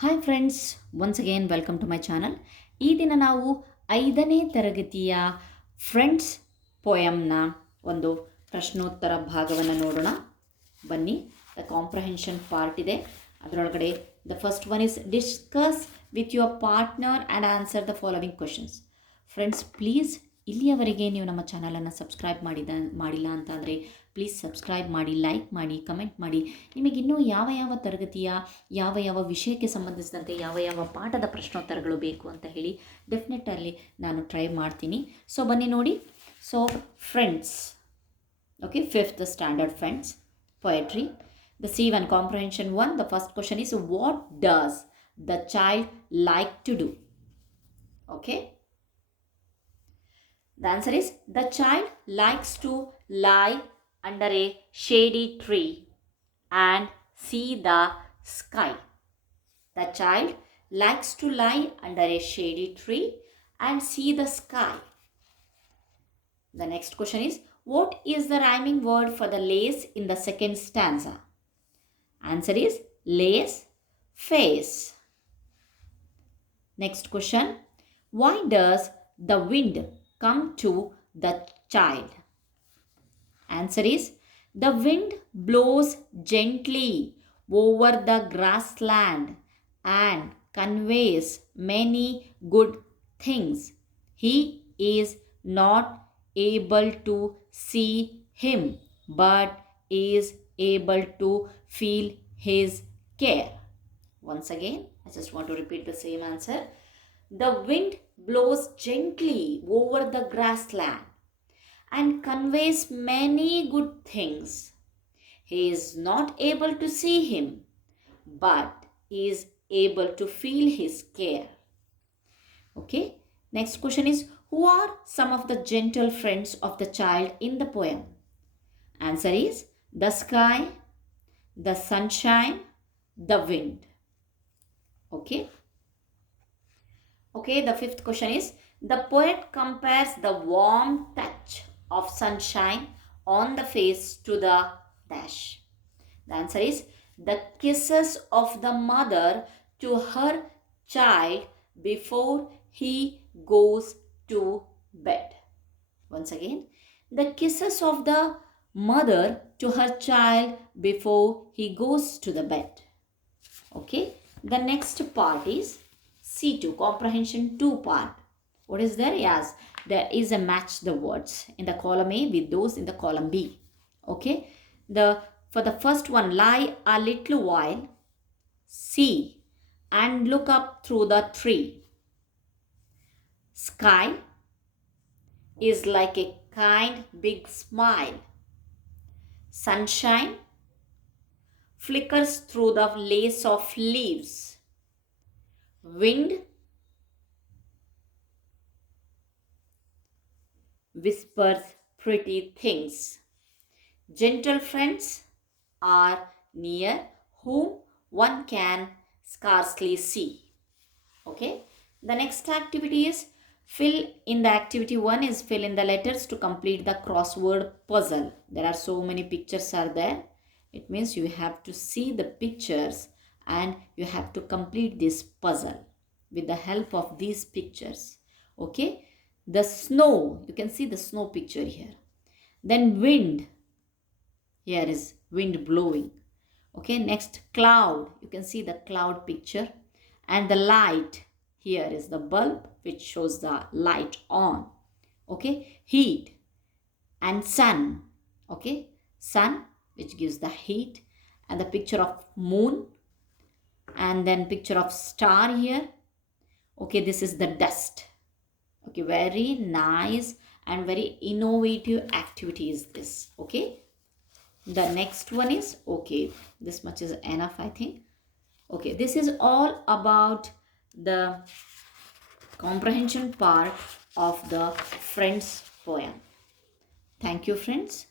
Hi friends, once again welcome to my channel. ಈ ದಿನ ನಾವು 5ನೇ ತರಗತಿಯ ಫ್ರೆಂಡ್ಸ್ ಪೋಯಮ್ನ ಒಂದು ಪ್ರಶ್ನೋತ್ತರ ಭಾಗವನ್ನು ನೋಡೋಣ. ಬನ್ನಿ, ದ ಕಾಂಪ್ರಹೆನ್ಷನ್ ಪಾರ್ಟ್ ಇದೆ. ಅದರೊಳಗಡೆ the first one is discuss with your partner and answer the following questions. Friends, please ಇಲ್ಲಿಯವರೆಗೆ ನೀವು ನಮ್ಮ ಚಾನಲನ್ನು ಸಬ್ಸ್ಕ್ರೈಬ್ ಮಾಡಿಲ್ಲ ಅಂತ ಅಂದರೆ ಪ್ಲೀಸ್ ಸಬ್ಸ್ಕ್ರೈಬ್ ಮಾಡಿ, ಲೈಕ್ ಮಾಡಿ, ಕಮೆಂಟ್ ಮಾಡಿ. ನಿಮಗಿನ್ನೂ ಯಾವ ತರಗತಿಯ ಯಾವ ವಿಷಯಕ್ಕೆ ಸಂಬಂಧಿಸಿದಂತೆ ಯಾವ ಪಾಠದ ಪ್ರಶ್ನೋತ್ತರಗಳು ಬೇಕು ಅಂತ ಹೇಳಿ ಡೆಫಿನೆಟಲ್ಲಿ ನಾನು ಟ್ರೈ ಮಾಡ್ತೀನಿ. ಸೊ ಬನ್ನಿ ನೋಡಿ. So friends, okay, 5th standard friends poetry. The C1 comprehension 1, the first question is, what does the child like to do? Okay. The answer is, the child likes to lie under a shady tree and see the sky. The child likes to lie under a shady tree and see the sky. The next question is, what is the rhyming word for the lace in the second stanza? Answer is lace face. Next question, why does the wind come to the child? Answer is, the wind blows gently over the grassland and conveys many good things. He is not able to see him, but is able to feel his care. Once again, I just want to repeat the same answer. The wind blows gently over the grassland and conveys many good things. He is not able to see him, but is able to feel his care. Okay, next question is, who are some of the gentle friends of the child in the poem? Answer is, the sky, the sunshine, the wind. Okay. Okay, the 5th question is, the poet compares the warm touch of sunshine on the face to the dash. The answer is, the kisses of the mother to her child before he goes to bed. Once again, the kisses of the mother to her child before he goes to the bed. Okay, the next part is C2 comprehension 2 part. What is there? Yes, there is a match the words in the column A with those in the column B. Okay, for the first one, lie a little while, see and look up through the tree. Sky is like a kind big smile. Sunshine flickers through the lace of leaves. Wind whispers pretty things. Gentle friends are near whom one can scarcely see. Okay, the next activity is fill in the activity 1 is fill in the letters to complete the crossword puzzle. There are so many pictures are there. It means you have to see the pictures and you have to complete this puzzle with the help of these pictures. Okay, the snow, you can see the snow picture here. Then wind, here is wind blowing. Okay, next cloud, you can see the cloud picture. And the light, here is the bulb which shows the light on. Okay, heat and sun. Okay, sun which gives the heat, and the picture of moon, and then picture of star here. Okay, this is the dust. Okay, very nice and very innovative activity is this. Okay, the next one is, okay, this much is enough, I think. Okay, this is all about the comprehension part of the friends poem. Thank you, friends.